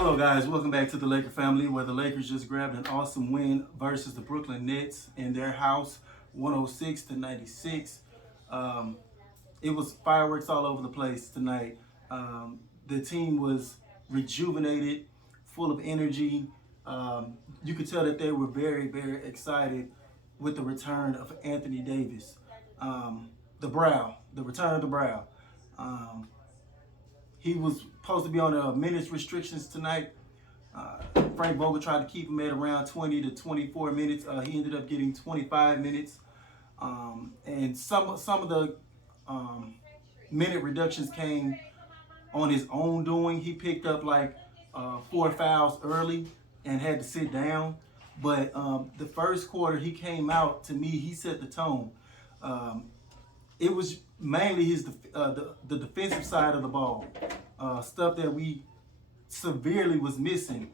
Hello, guys. Welcome back to the Laker family, where the Lakers just grabbed an awesome win versus the Brooklyn Nets in their house, 106-96. Um, it was fireworks all over the place tonight. The team was rejuvenated, full of energy. You could tell that they were very, very excited with the return of Anthony Davis. The return of the Brow. Um, he was supposed to be on minutes restrictions tonight. Uh, Frank Vogel tried to keep him at around 20 to 24 minutes. He ended up getting 25 minutes. And some of the um, minute reductions came on his own doing. He picked up like 4 fouls early and had to sit down. But the first quarter, he came out. To me, he set the tone. Um, it was mainly the defensive side of the ball, stuff that we severely was missing.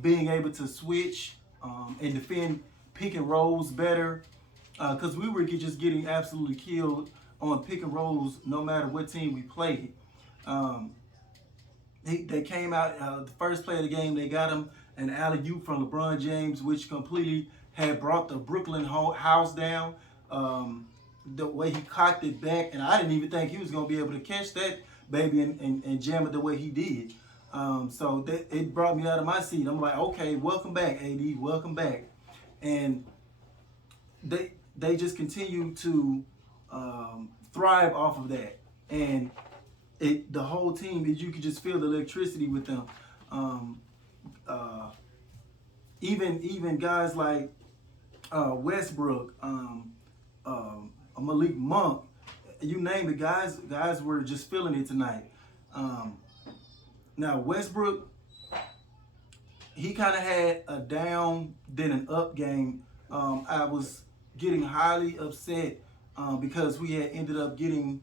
Being able to switch and defend pick and rolls better, because we were just getting absolutely killed on pick and rolls no matter what team we played. Um, they came out the first play of the game. They got him an alley-oop from LeBron James, which completely had brought the Brooklyn house down. The way he cocked it back, and I didn't even think he was going to be able to catch that baby and jam it the way he did. So it brought me out of my seat. I'm like, okay, welcome back, AD, welcome back. And they just continue to thrive off of that. And the whole team, you could just feel the electricity with them. Even guys like Westbrook, Malik Monk, you name it, guys were just feeling it tonight. Now Westbrook, he kind of had a down then an up game. I was getting highly upset because we had ended up getting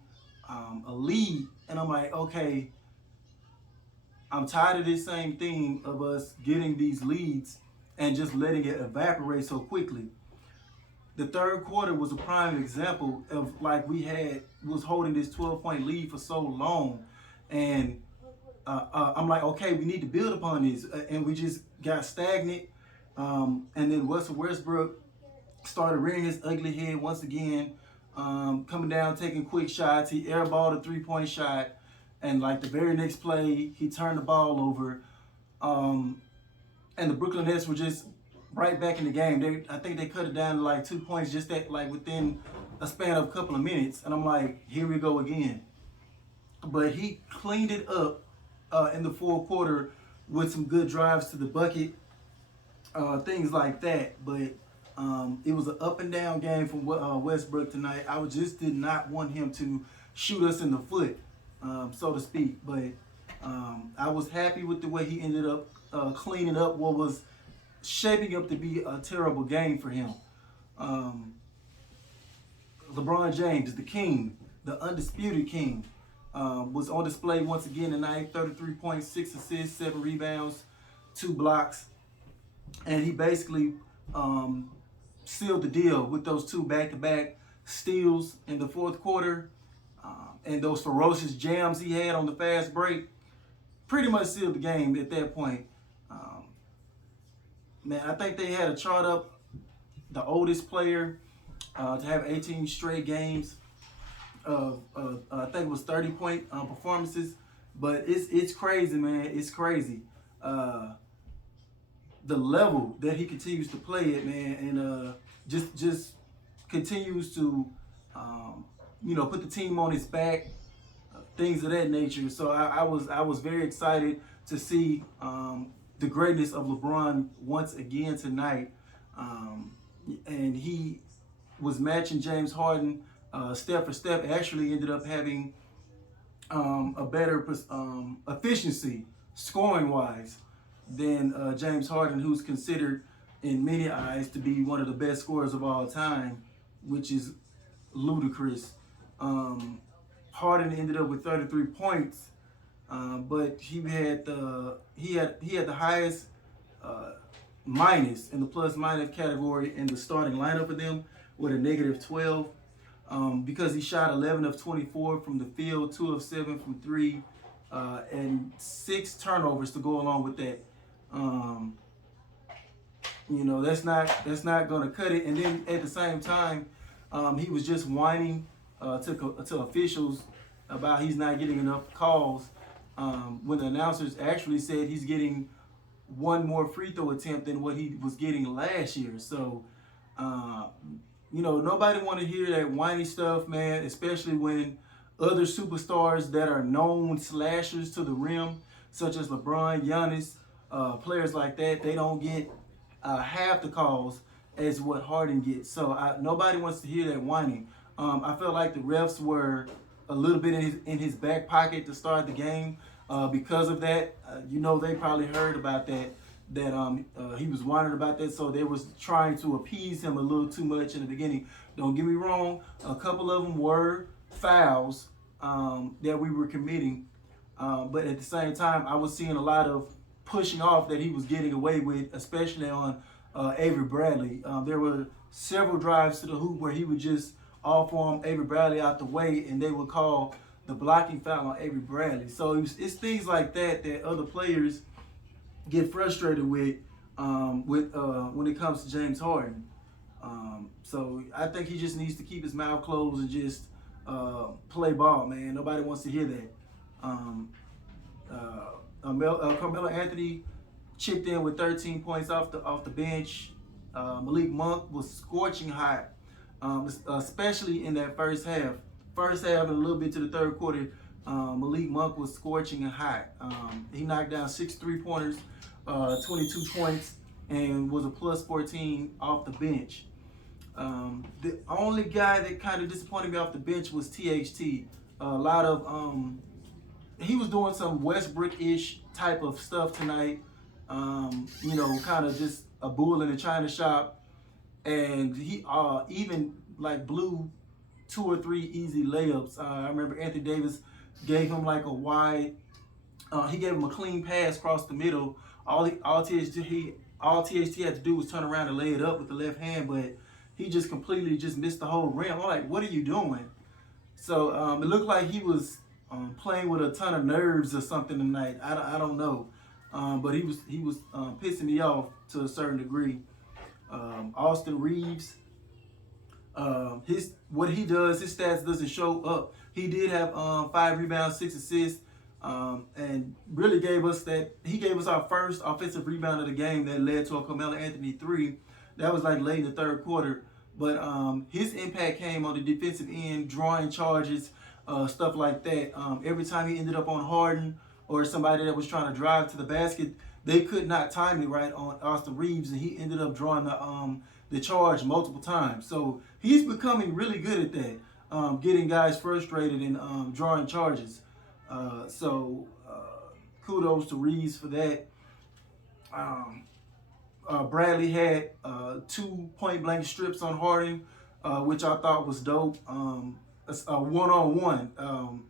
a lead, and I'm like, okay, I'm tired of this same thing of us getting these leads and just letting it evaporate so quickly. The third quarter was a prime example of like was holding this 12-point lead for so long, and I'm like, okay, we need to build upon this, and we just got stagnant. And then Westbrook started rearing his ugly head once again, coming down, taking quick shots. He airballed a three-point shot, and like the very next play, he turned the ball over, and the Brooklyn Nets were just right back in the game. I think they cut it down to like 2 points just that like within a span of a couple of minutes, and I'm like, here we go again. But he cleaned it up in the fourth quarter with some good drives to the bucket, things like that. But it was an up and down game from Westbrook tonight. I just did not want him to shoot us in the foot, so to speak. But I was happy with the way he ended up cleaning up what was shaping up to be a terrible game for him. LeBron James, the king, the undisputed king, was on display once again tonight. 33 points, 6 assists, 7 rebounds, 2 blocks. And he basically sealed the deal with those 2 back-to-back steals in the fourth quarter. And those ferocious jams he had on the fast break pretty much sealed the game at that point. Man, I think they had a chart up the oldest player to have 18 straight games of I think it was 30-point performances. But it's crazy, man. It's crazy. The level that he continues to play at, man, and just continues to put the team on his back, things of that nature. So I was very excited to see the greatness of LeBron once again tonight, and he was matching James Harden step for step. Actually ended up having a better efficiency scoring wise than James Harden, who's considered in many eyes to be one of the best scorers of all time, which is ludicrous. Harden ended up with 33 points, but he had the highest minus in the plus minus category in the starting lineup for them with a negative 12, because he shot 11 of 24 from the field, 2 of 7 from 3. and 6 turnovers to go along with that. Um, that's not going to cut it. And then at the same time, he was just whining to officials about he's not getting enough calls. When the announcers actually said he's getting one more free throw attempt than what he was getting last year. So, uh, nobody want to hear that whiny stuff, man, especially when other superstars that are known slashers to the rim, such as LeBron, Giannis, players like that, they don't get half the calls as what Harden gets. So nobody wants to hear that whining. I felt like the refs were a little bit in his back pocket to start the game because of that. They probably heard about that he was whining about that, so they was trying to appease him a little too much in the beginning. Don't get me wrong, a couple of them were fouls that we were committing, but at the same time, I was seeing a lot of pushing off that he was getting away with, especially on Avery Bradley. There were several drives to the hoop where he would just off-arm Avery Bradley out the way, and they would call the blocking foul on Avery Bradley. So it's things like that other players get frustrated with when it comes to James Harden. So I think he just needs to keep his mouth closed and just play ball, man. Nobody wants to hear that. Carmelo Anthony chipped in with 13 points off the bench. Malik Monk was scorching hot, especially in that first half. First half and a little bit to the third quarter, Malik Monk was scorching and hot. He knocked down 6 3-pointers, 22 points, and was a plus 14 off the bench. The only guy that kind of disappointed me off the bench was THT. A lot of he was doing some Westbrook-ish type of stuff tonight. Kind of just a bull in a china shop, and he even like blew 2 or 3 easy layups. I remember Anthony Davis gave him like a wide. He gave him a clean pass across the middle. All THT had to do was turn around and lay it up with the left hand, but he just completely just missed the whole rim. I'm like, what are you doing? So it looked like he was playing with a ton of nerves or something tonight. I don't know, but he was pissing me off to a certain degree. Austin Reeves, what he does, his stats doesn't show up. He did have 5 rebounds, 6 assists, and really gave us our first offensive rebound of the game that led to a Carmelo Anthony 3. That was like late in the third quarter. But his impact came on the defensive end, drawing charges, stuff like that. Every time he ended up on Harden or somebody that was trying to drive to the basket, they could not time it right on Austin Reeves, and he ended up drawing the charge multiple times. So he's becoming really good at that, getting guys frustrated and drawing charges. So kudos to Reeves for that. Bradley had 2 point-blank strips on Harden, which I thought was dope. A one-on-one,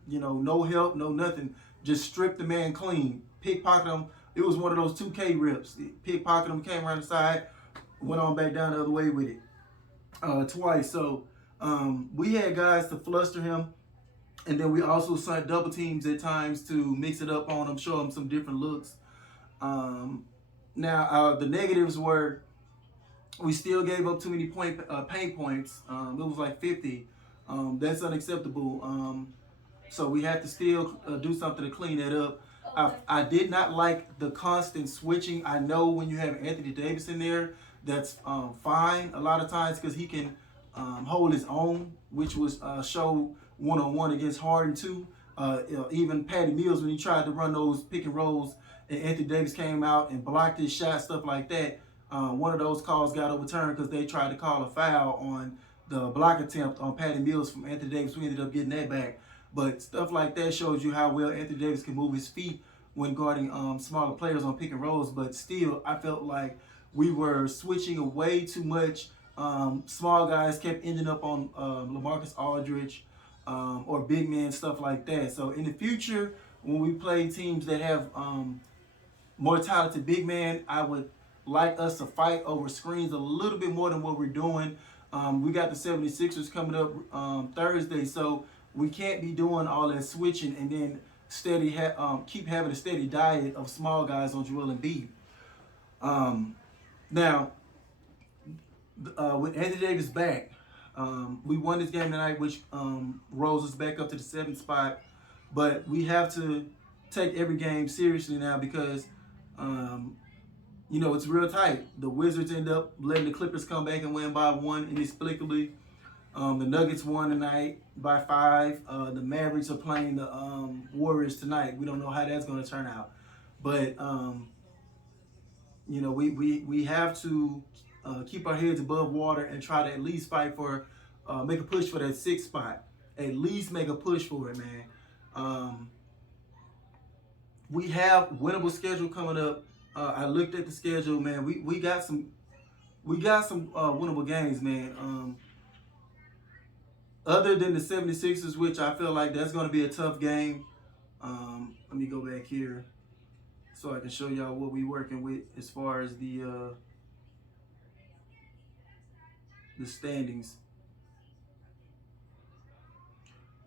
no help, no nothing. Just stripped the man clean, pickpocket him. It was one of those 2K rips. Pickpocket him, came around the side, went on back down the other way with it twice. So we had guys to fluster him. And then we also sent double teams at times to mix it up on him, show him some different looks. Now, the negatives were we still gave up too many paint points. It was like 50. That's unacceptable. So we had to still do something to clean that up. I did not like the constant switching. I know when you have Anthony Davis in there, that's fine a lot of times because he can hold his own, which was show one-on-one against Harden too. Even Patty Mills, when he tried to run those pick and rolls and Anthony Davis came out and blocked his shot, stuff like that, one of those calls got overturned because they tried to call a foul on the block attempt on Patty Mills from Anthony Davis. We ended up getting that back. But stuff like that shows you how well Anthony Davis can move his feet when guarding smaller players on pick and rolls. But still, I felt like we were switching away too much. Small guys kept ending up on LaMarcus Aldridge or big man, stuff like that. So in the future, when we play teams that have more talented big man, I would like us to fight over screens a little bit more than what we're doing. We got the 76ers coming up Thursday, so we can't be doing all that switching and then keep having a steady diet of small guys on Joel Embiid. Now, with Anthony Davis back, we won this game tonight, which rolls us back up to the 7th spot. But we have to take every game seriously now because, it's real tight. The Wizards end up letting the Clippers come back and win by 1 inexplicably. The Nuggets won tonight by 5. The Mavericks are playing the Warriors tonight. We don't know how that's going to turn out. But, we have to keep our heads above water and try to at least fight for, make a push for that 6th spot. At least make a push for it, man. We have winnable schedule coming up. I looked at the schedule, man. We got some winnable games, man. Other than the 76ers, which I feel like that's going to be a tough game. Let me go back here so I can show y'all what we're working with as far as the standings.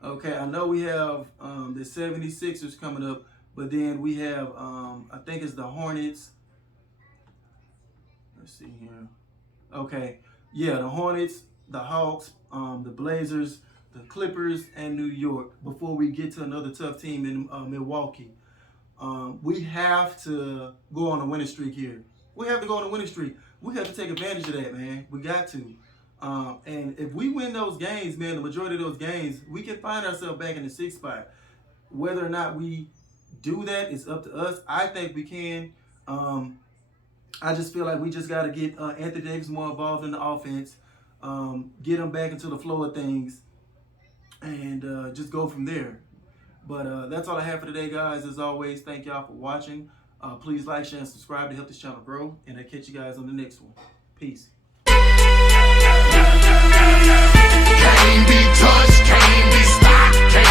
Okay, I know we have the 76ers coming up, but then we have, I think it's the Hornets. Let's see here. Okay, yeah, the Hornets, the Hawks, the Blazers, the Clippers, and New York before we get to another tough team in Milwaukee. We have to go on a winning streak here. We have to go on a winning streak. We have to take advantage of that, man. We got to. And if we win those games, man, the majority of those games, we can find ourselves back in the 6th spot. Whether or not we do that is up to us. I think we can. I just feel like we just got to get Anthony Davis more involved in the offense, get him back into the flow of things, and just go from there. But that's all I have for today, guys. As always, thank y'all for watching. Please like, share, and subscribe to help this channel grow. And I'll catch you guys on the next one. Peace. Can't be touched.